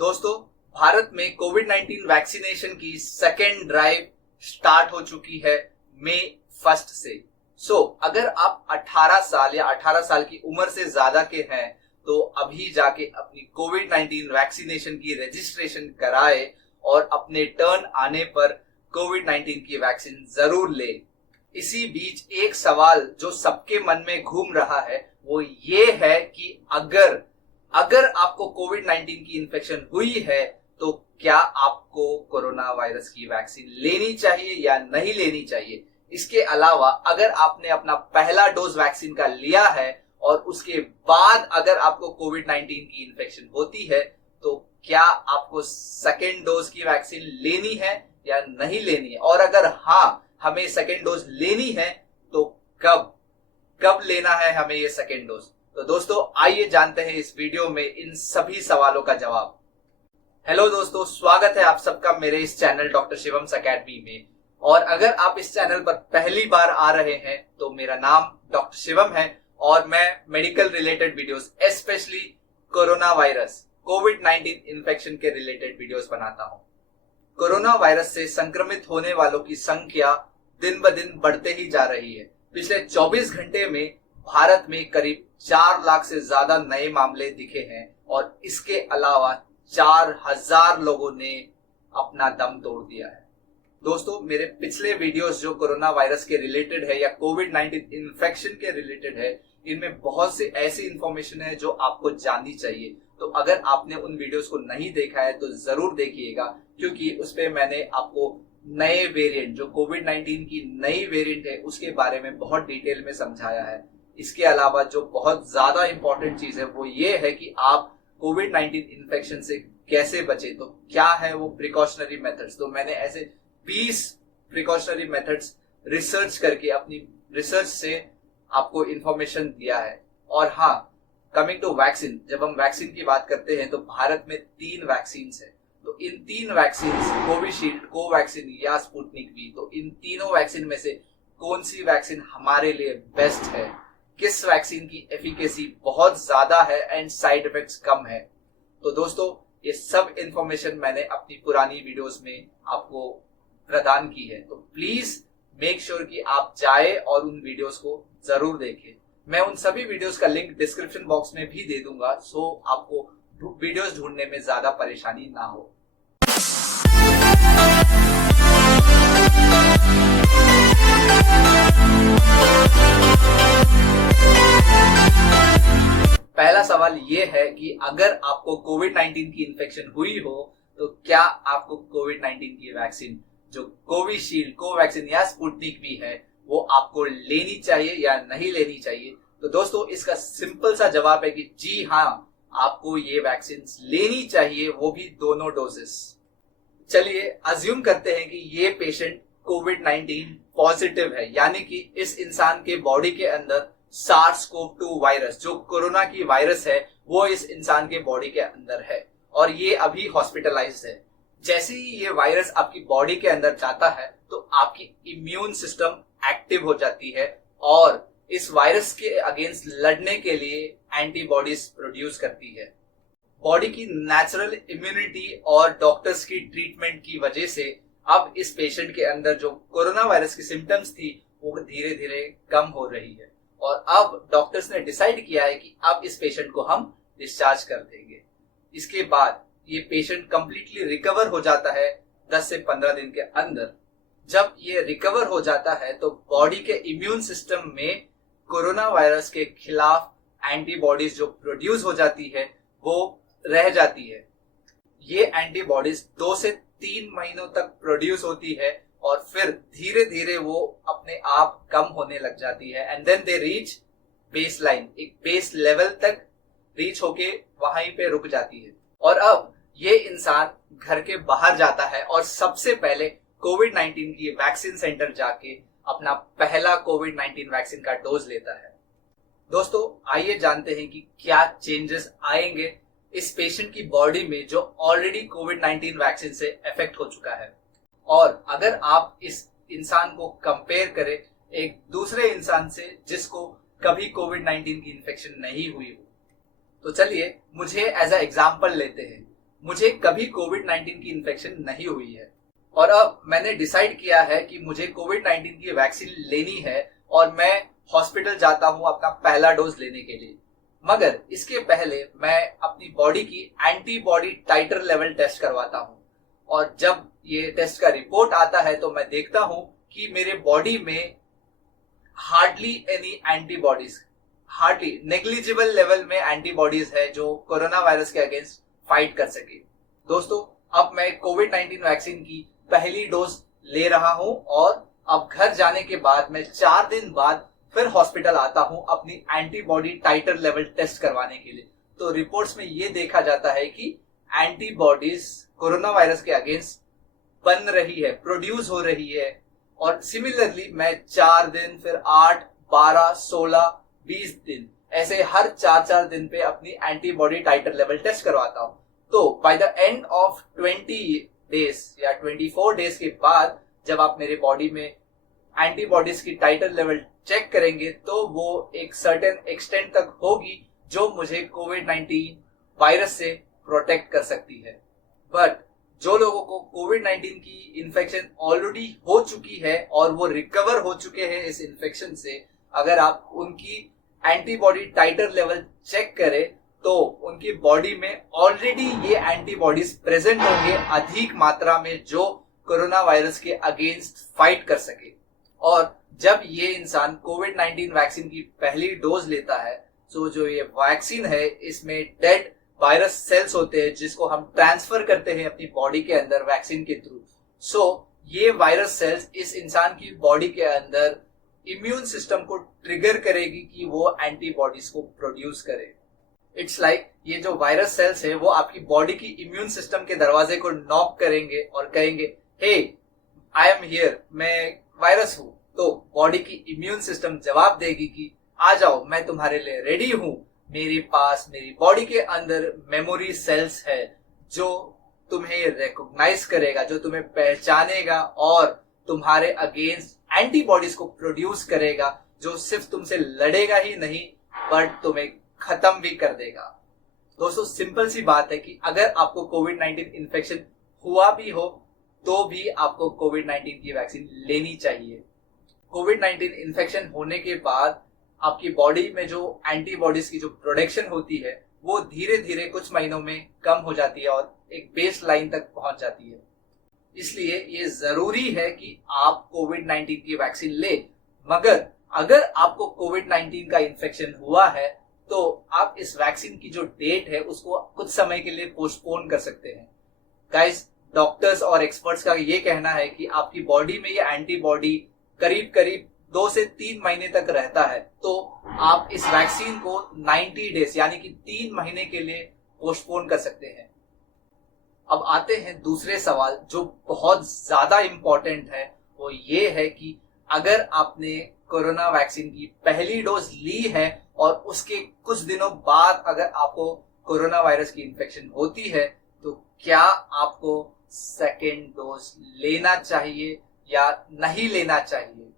दोस्तों, भारत में Covid 19 vaccination की सेकेंड ड्राइव स्टार्ट हो चुकी है मई 1 से। अगर आप 18 साल या 18 साल की उम्र से ज्यादा के हैं तो अभी जाके अपनी कोविड 19 वैक्सीनेशन की रजिस्ट्रेशन कराए और अपने टर्न आने पर कोविड 19 की वैक्सीन जरूर ले। इसी बीच एक सवाल जो सबके मन में घूम रहा है वो ये है कि अगर आपको कोविड 19 की इन्फेक्शन हुई है तो क्या आपको कोरोना वायरस की वैक्सीन लेनी चाहिए या नहीं लेनी चाहिए। इसके अलावा अगर आपने अपना पहला डोज वैक्सीन का लिया है और उसके बाद अगर आपको कोविड 19 की इन्फेक्शन होती है तो क्या आपको सेकेंड डोज की वैक्सीन लेनी है या नहीं लेनी है, और अगर हाँ हमें सेकेंड डोज लेनी है तो कब लेना है हमें ये सेकेंड डोज। तो दोस्तों, आइए जानते हैं इस वीडियो में इन सभी सवालों का जवाब। हेलो दोस्तों, स्वागत है आप सबका मेरे इस चैनल डॉक्टर शिवम्स अकेडमी में। और अगर आप इस चैनल पर पहली बार आ रहे हैं तो मेरा नाम डॉक्टर शिवम है और मैं medical related videos, specially corona virus Covid 19 infection के रिलेटेड वीडियोस बनाता हूं। कोरोना वायरस से संक्रमित होने वालों की संख्या दिन ब दिन बढ़ते ही जा रही है। पिछले 24 घंटे में भारत में करीब 4 लाख से ज्यादा नए मामले दिखे हैं और इसके अलावा 4000 लोगों ने अपना दम तोड़ दिया है। दोस्तों, मेरे पिछले वीडियोस जो कोरोना वायरस के रिलेटेड है या कोविड 19 इन्फेक्शन के रिलेटेड है, इनमें बहुत सी ऐसी इंफॉर्मेशन है जो आपको जाननी चाहिए। तो अगर आपने उन वीडियोस को नहीं देखा है तो जरूर देखिएगा, क्योंकि उस पे मैंने आपको नए वेरिएंट, जो कोविड 19 की नई वेरिएंट है, उसके बारे में बहुत डिटेल में समझाया है। इसके अलावा जो बहुत ज्यादा इंपॉर्टेंट चीज है वो ये है कि आप कोविड 19 इन्फेक्शन से कैसे बचे, तो क्या है वो प्रिकॉशनरी मेथड्स। तो मैंने ऐसे 20 प्रिकॉशनरी मेथड्स रिसर्च करके अपनी रिसर्च से आपको इंफॉर्मेशन दिया है। और हाँ, कमिंग टू वैक्सीन, जब हम वैक्सीन की बात करते हैं तो भारत में 3 वैक्सीन है। तो इन 3 वैक्सीन, कोविशील्ड, कोवैक्सीन या स्पुतनिक वी, तो इन तीनों वैक्सीन में से कौन सी वैक्सीन हमारे लिए बेस्ट है, किस वैक्सीन की एफिकेसी बहुत ज्यादा है एंड साइड इफेक्ट्स कम है। तो दोस्तों, ये सब इंफॉर्मेशन मैंने अपनी पुरानी वीडियोस में आपको प्रदान की है। तो प्लीज मेक श्योर कि आप जाए और उन वीडियोस को जरूर देखें। मैं उन सभी वीडियोस का लिंक डिस्क्रिप्शन बॉक्स में भी दे दूंगा, सो आपको वीडियोस ढूंढने में ज्यादा परेशानी ना हो। पहला सवाल ये है कि अगर आपको कोविड 19 की इन्फेक्शन हुई हो तो क्या आपको कोविड 19 की वैक्सीन, जो कोविशील्ड, कोवैक्सीन या स्पुतनिक भी है, वो आपको लेनी चाहिए या नहीं लेनी चाहिए। तो दोस्तों, इसका सिंपल सा जवाब है कि जी हाँ, आपको ये वैक्सीन लेनी चाहिए, वो भी दोनों डोजेस। चलिए अज्यूम करते हैं कि ये पेशेंट कोविड 19 पॉजिटिव है, यानी कि इस इंसान के बॉडी के अंदर SARS-CoV-2 वायरस, जो कोरोना की वायरस है, वो इस इंसान के बॉडी के अंदर है और ये अभी हॉस्पिटलाइज्ड है। जैसे ही ये वायरस आपकी बॉडी के अंदर जाता है तो आपकी इम्यून सिस्टम एक्टिव हो जाती है और इस वायरस के अगेंस्ट लड़ने के लिए एंटीबॉडीज प्रोड्यूस करती है। बॉडी की नेचुरल इम्यूनिटी और डॉक्टर्स की ट्रीटमेंट की वजह से अब इस पेशेंट के अंदर जो कोरोना वायरस की सिम्टम्स थी वो धीरे धीरे कम हो रही है और अब डॉक्टर्स ने डिसाइड किया है कि अब इस पेशेंट को हम डिस्चार्ज कर देंगे। इसके बाद ये पेशेंट कंप्लीटली रिकवर हो जाता है 10 से 15 दिन के अंदर। जब ये रिकवर हो जाता है तो बॉडी के इम्यून सिस्टम में कोरोना वायरस के खिलाफ एंटीबॉडीज जो प्रोड्यूस हो जाती है वो रह जाती है। ये एंटीबॉडीज 2 से 3 महीनों तक प्रोड्यूस होती है और फिर धीरे धीरे वो अपने आप कम होने लग जाती है and then they reach base line, एक बेस लेवल तक रीच होके वहीं पे रुक जाती है। और अब ये इंसान घर के बाहर जाता है और सबसे पहले कोविड 19 की वैक्सीन सेंटर जाके अपना पहला कोविड 19 वैक्सीन का डोज लेता है। दोस्तों, आइए जानते हैं कि क्या चेंजेस आएंगे इस पेशेंट की बॉडी में जो ऑलरेडी कोविड 19 वैक्सीन से अफेक्ट हो चुका है। और अगर आप इस इंसान को कंपेयर करें एक दूसरे इंसान से जिसको कभी कोविड 19 की इन्फेक्शन नहीं हुई हो, तो चलिए मुझे एज अ एग्जाम्पल लेते हैं। मुझे कभी कोविड 19 की इन्फेक्शन नहीं हुई है और अब मैंने डिसाइड किया है कि मुझे कोविड 19 की वैक्सीन लेनी है और मैं हॉस्पिटल जाता हूं अपना पहला डोज लेने के लिए। मगर इसके पहले मैं अपनी बॉडी की एंटीबॉडी टाइटर लेवल टेस्ट करवाता हूं और जब ये टेस्ट का रिपोर्ट आता है तो मैं देखता हूं कि मेरे बॉडी में hardly any antibodies, hardly negligible level में एंटीबॉडीज है जो कोरोना वायरस के अगेंस्ट फाइट कर सके। दोस्तों, अब मैं कोविड 19 वैक्सीन की पहली डोज ले रहा हूं और अब घर जाने के बाद मैं 4 दिन बाद फिर हॉस्पिटल आता हूं अपनी एंटीबॉडी टाइटर लेवल टेस्ट करवाने के लिए। तो रिपोर्ट्स में ये देखा जाता है कि एंटीबॉडीज कोरोना वायरस के अगेंस्ट बन रही है, प्रोड्यूस हो रही है। और सिमिलरली मैं 4 दिन, फिर 8, 12, 16, 20 दिन ऐसे हर 4-4 दिन पे अपनी एंटीबॉडी टाइटर लेवल टेस्ट करवाता हूं। तो by the end of 20 days या 24 डेज के बाद जब आप मेरे बॉडी में एंटीबॉडीज की टाइटर लेवल चेक करेंगे तो वो एक सर्टेन एक्सटेंट तक होगी जो मुझे कोविड 19 वायरस से प्रोटेक्ट कर सकती है। बट जो लोगों को कोविड 19 की इन्फेक्शन ऑलरेडी हो चुकी है और वो रिकवर हो चुके हैं इस इन्फेक्शन से, अगर आप उनकी एंटीबॉडी टाइटर लेवल चेक करें तो उनकी बॉडी में ऑलरेडी ये एंटीबॉडीज प्रेजेंट होंगे अधिक मात्रा में जो कोरोना वायरस के अगेंस्ट फाइट कर सके। और जब ये इंसान कोविड 19 वैक्सीन की पहली डोज लेता है तो जो ये वैक्सीन है इसमें डेड वायरस सेल्स होते हैं जिसको हम ट्रांसफर करते हैं अपनी बॉडी के अंदर वैक्सीन के थ्रू। सो ये वायरस सेल्स इस इंसान की बॉडी के अंदर इम्यून सिस्टम को ट्रिगर करेगी कि वो एंटीबॉडीज को प्रोड्यूस करे। इट्स लाइक ये जो वायरस सेल्स है वो आपकी बॉडी की इम्यून सिस्टम के दरवाजे को नॉक करेंगे और कहेंगे, हे आई एम हियर, मैं वायरस हूं। तो बॉडी की इम्यून सिस्टम जवाब देगी कि आ जाओ, मैं तुम्हारे लिए रेडी हूं। मेरे पास मेरी बॉडी के अंदर मेमोरी सेल्स है जो तुम्हें रिकॉग्नाइज करेगा, जो तुम्हें पहचानेगा और तुम्हारे अगेंस्ट एंटीबॉडीज को प्रोड्यूस करेगा जो सिर्फ तुमसे लड़ेगा ही नहीं बट तुम्हें खत्म भी कर देगा। दोस्तों, सिंपल सी बात है कि अगर आपको कोविड 19 इन्फेक्शन हुआ भी हो तो भी आपको कोविड 19 की वैक्सीन लेनी चाहिए। कोविड 19 इन्फेक्शन होने के बाद आपकी बॉडी में जो एंटीबॉडीज की जो प्रोडक्शन होती है वो धीरे धीरे कुछ महीनों में कम हो जाती है और एक बेस लाइन तक पहुंच जाती है। इसलिए ये जरूरी है कि आप कोविड 19 की वैक्सीन ले। मगर अगर आपको कोविड 19 का इन्फेक्शन हुआ है तो आप इस वैक्सीन की जो डेट है उसको कुछ समय के लिए पोस्टपोन कर सकते हैं। गाइस, डॉक्टर्स और एक्सपर्ट्स का ये कहना है कि आपकी बॉडी में ये एंटीबॉडी करीब करीब 2 से 3 महीने तक रहता है, तो आप इस वैक्सीन को 90 डेज यानी कि 3 महीने के लिए पोस्टपोन कर सकते हैं। अब आते हैं दूसरे सवाल जो बहुत ज्यादा इंपॉर्टेंट है, वो ये है कि अगर आपने कोरोना वैक्सीन की पहली डोज ली है और उसके कुछ दिनों बाद अगर आपको कोरोना वायरस की इन्फेक्शन होती है तो क्या आपको सेकेंड डोज लेना चाहिए या नहीं लेना चाहिए।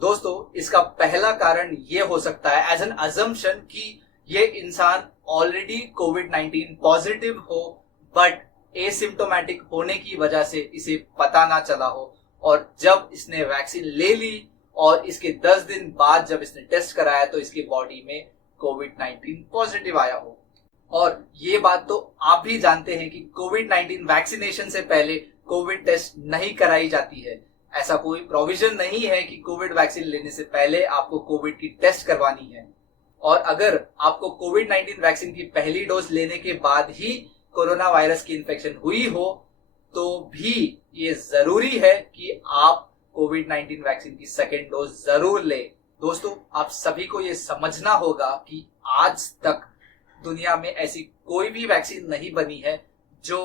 दोस्तों, इसका पहला कारण ये हो सकता है एज एन अजम्पशन कि ये इंसान ऑलरेडी कोविड 19 पॉजिटिव हो बट एसिम्प्टोमेटिक होने की वजह से इसे पता ना चला हो और जब इसने वैक्सीन ले ली और इसके 10 दिन बाद जब इसने टेस्ट कराया तो इसकी बॉडी में कोविड 19 पॉजिटिव आया हो। और ये बात तो आप भी जानते हैं कि कोविड 19 वैक्सीनेशन से पहले कोविड टेस्ट नहीं कराई जाती है। ऐसा कोई प्रोविजन नहीं है कि कोविड वैक्सीन लेने से पहले आपको कोविड की टेस्ट करवानी है। और अगर आपको कोविड 19 वैक्सीन की पहली डोज लेने के बाद ही कोरोना वायरस की इन्फेक्शन हुई हो तो भी ये जरूरी है कि आप कोविड 19 वैक्सीन की सेकेंड डोज जरूर ले। दोस्तों, आप सभी को ये समझना होगा कि आज तक दुनिया में ऐसी कोई भी वैक्सीन नहीं बनी है जो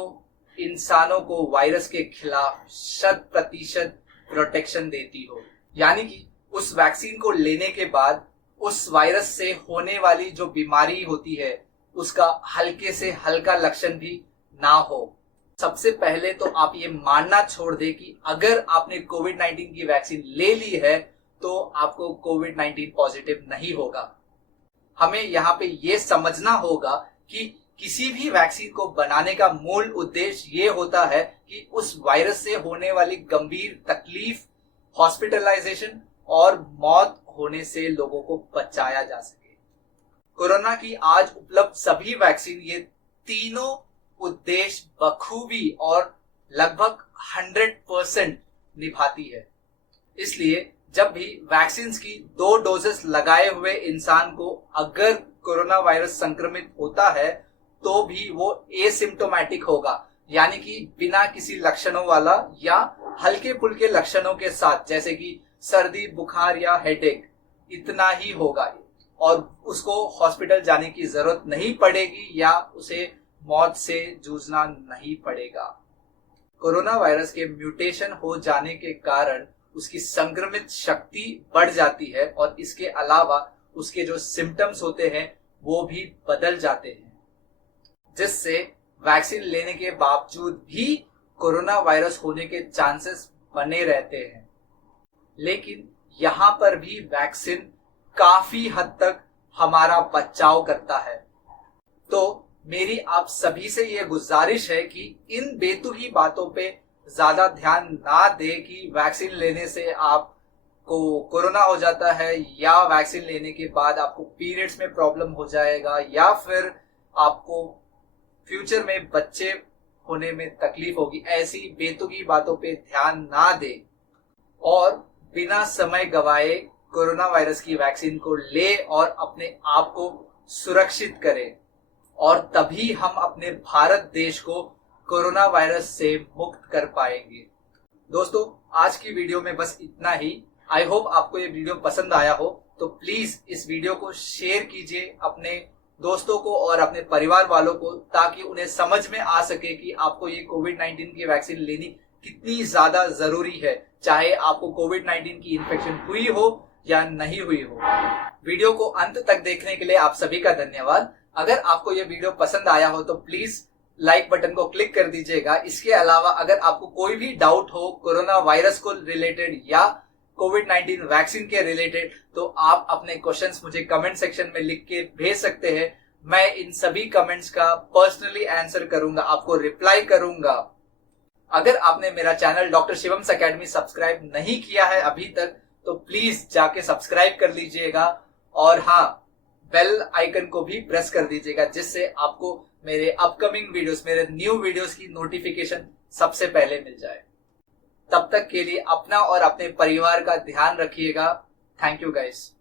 इंसानों को वायरस के खिलाफ 100% प्रोटेक्शन देती हो। यानी कि उस वैक्सीन को लेने के बाद उस वायरस से होने वाली जो बीमारी होती है उसका हल्के से हल्का लक्षण भी ना हो। सबसे पहले तो आप ये मानना छोड़ दें कि अगर आपने कोविड 19 की वैक्सीन ले ली है तो आपको कोविड 19 पॉजिटिव नहीं होगा। हमें यहाँ पे ये समझना होगा कि किसी भी वैक्सीन को बनाने का मूल उद्देश्य ये होता है कि उस वायरस से होने वाली गंभीर तकलीफ, हॉस्पिटलाइजेशन और मौत होने से लोगों को बचाया जा सके। कोरोना की आज उपलब्ध सभी वैक्सीन ये तीनों उद्देश्य बखूबी और लगभग 100% निभाती है। इसलिए जब भी वैक्सीन की 2 डोजेस लगाए हुए इंसान को अगर कोरोना वायरस संक्रमित होता है तो भी वो एसिम्प्टोमेटिक होगा, यानी कि बिना किसी लक्षणों वाला या हल्के फुल्के लक्षणों के साथ, जैसे कि सर्दी, बुखार या हेडेक, इतना ही होगा और उसको हॉस्पिटल जाने की जरूरत नहीं पड़ेगी या उसे मौत से जूझना नहीं पड़ेगा। कोरोना वायरस के म्यूटेशन हो जाने के कारण उसकी संक्रमित शक्ति बढ़ जाती है और इसके अलावा उसके जो सिम्टम्स होते हैं वो भी बदल जाते हैं, जिससे वैक्सीन लेने के बावजूद भी कोरोना वायरस होने के चांसेस बने रहते हैं। लेकिन यहाँ पर भी वैक्सीन काफी हद तक हमारा बचाव करता है। तो मेरी आप सभी से ये गुजारिश है कि इन बेतुकी बातों पे ज्यादा ध्यान ना दे कि वैक्सीन लेने से आपको कोरोना हो जाता है या वैक्सीन लेने के बाद आपको पीरियड्स में प्रॉब्लम हो जाएगा या फिर आपको फ्यूचर में बच्चे होने में तकलीफ होगी। ऐसी बेतुकी बातों पे ध्यान ना दे और बिना समय गवाए कोरोना वायरस की वैक्सीन को ले और अपने आप को सुरक्षित करें और तभी हम अपने भारत देश को कोरोना वायरस से मुक्त कर पाएंगे। दोस्तों, आज की वीडियो में बस इतना ही। आई होप आपको ये वीडियो पसंद आया हो, तो प्लीज इस वीडियो को शेयर कीजिए अपने दोस्तों को और अपने परिवार वालों को, ताकि उन्हें समझ में आ सके कि आपको ये कोविड-19 की वैक्सीन लेनी कितनी ज्यादा जरूरी है, चाहे आपको कोविड-19 की इन्फेक्शन हुई हो या नहीं हुई हो। वीडियो को अंत तक देखने के लिए आप सभी का धन्यवाद। अगर आपको ये वीडियो पसंद आया हो तो प्लीज लाइक बटन को क्लिक कर दीजिएगा। इसके अलावा अगर आपको कोई भी डाउट हो कोरोना वायरस को रिलेटेड या कोविड-19 वैक्सीन के रिलेटेड, तो आप अपने क्वेश्चंस मुझे कमेंट सेक्शन में लिख के भेज सकते हैं। मैं इन सभी कमेंट्स का पर्सनली आंसर करूंगा, आपको रिप्लाई करूंगा। अगर आपने मेरा चैनल डॉक्टर शिवम्स एकेडमी सब्सक्राइब नहीं किया है अभी तक, तो प्लीज जाके सब्सक्राइब कर लीजिएगा और हाँ, बेल आइकन को भी प्रेस कर दीजिएगा, जिससे आपको मेरे अपकमिंग वीडियोस, मेरे न्यू वीडियोस की नोटिफिकेशन सबसे पहले मिल जाए। तब तक के लिए अपना और अपने परिवार का ध्यान रखिएगा। Thank you guys.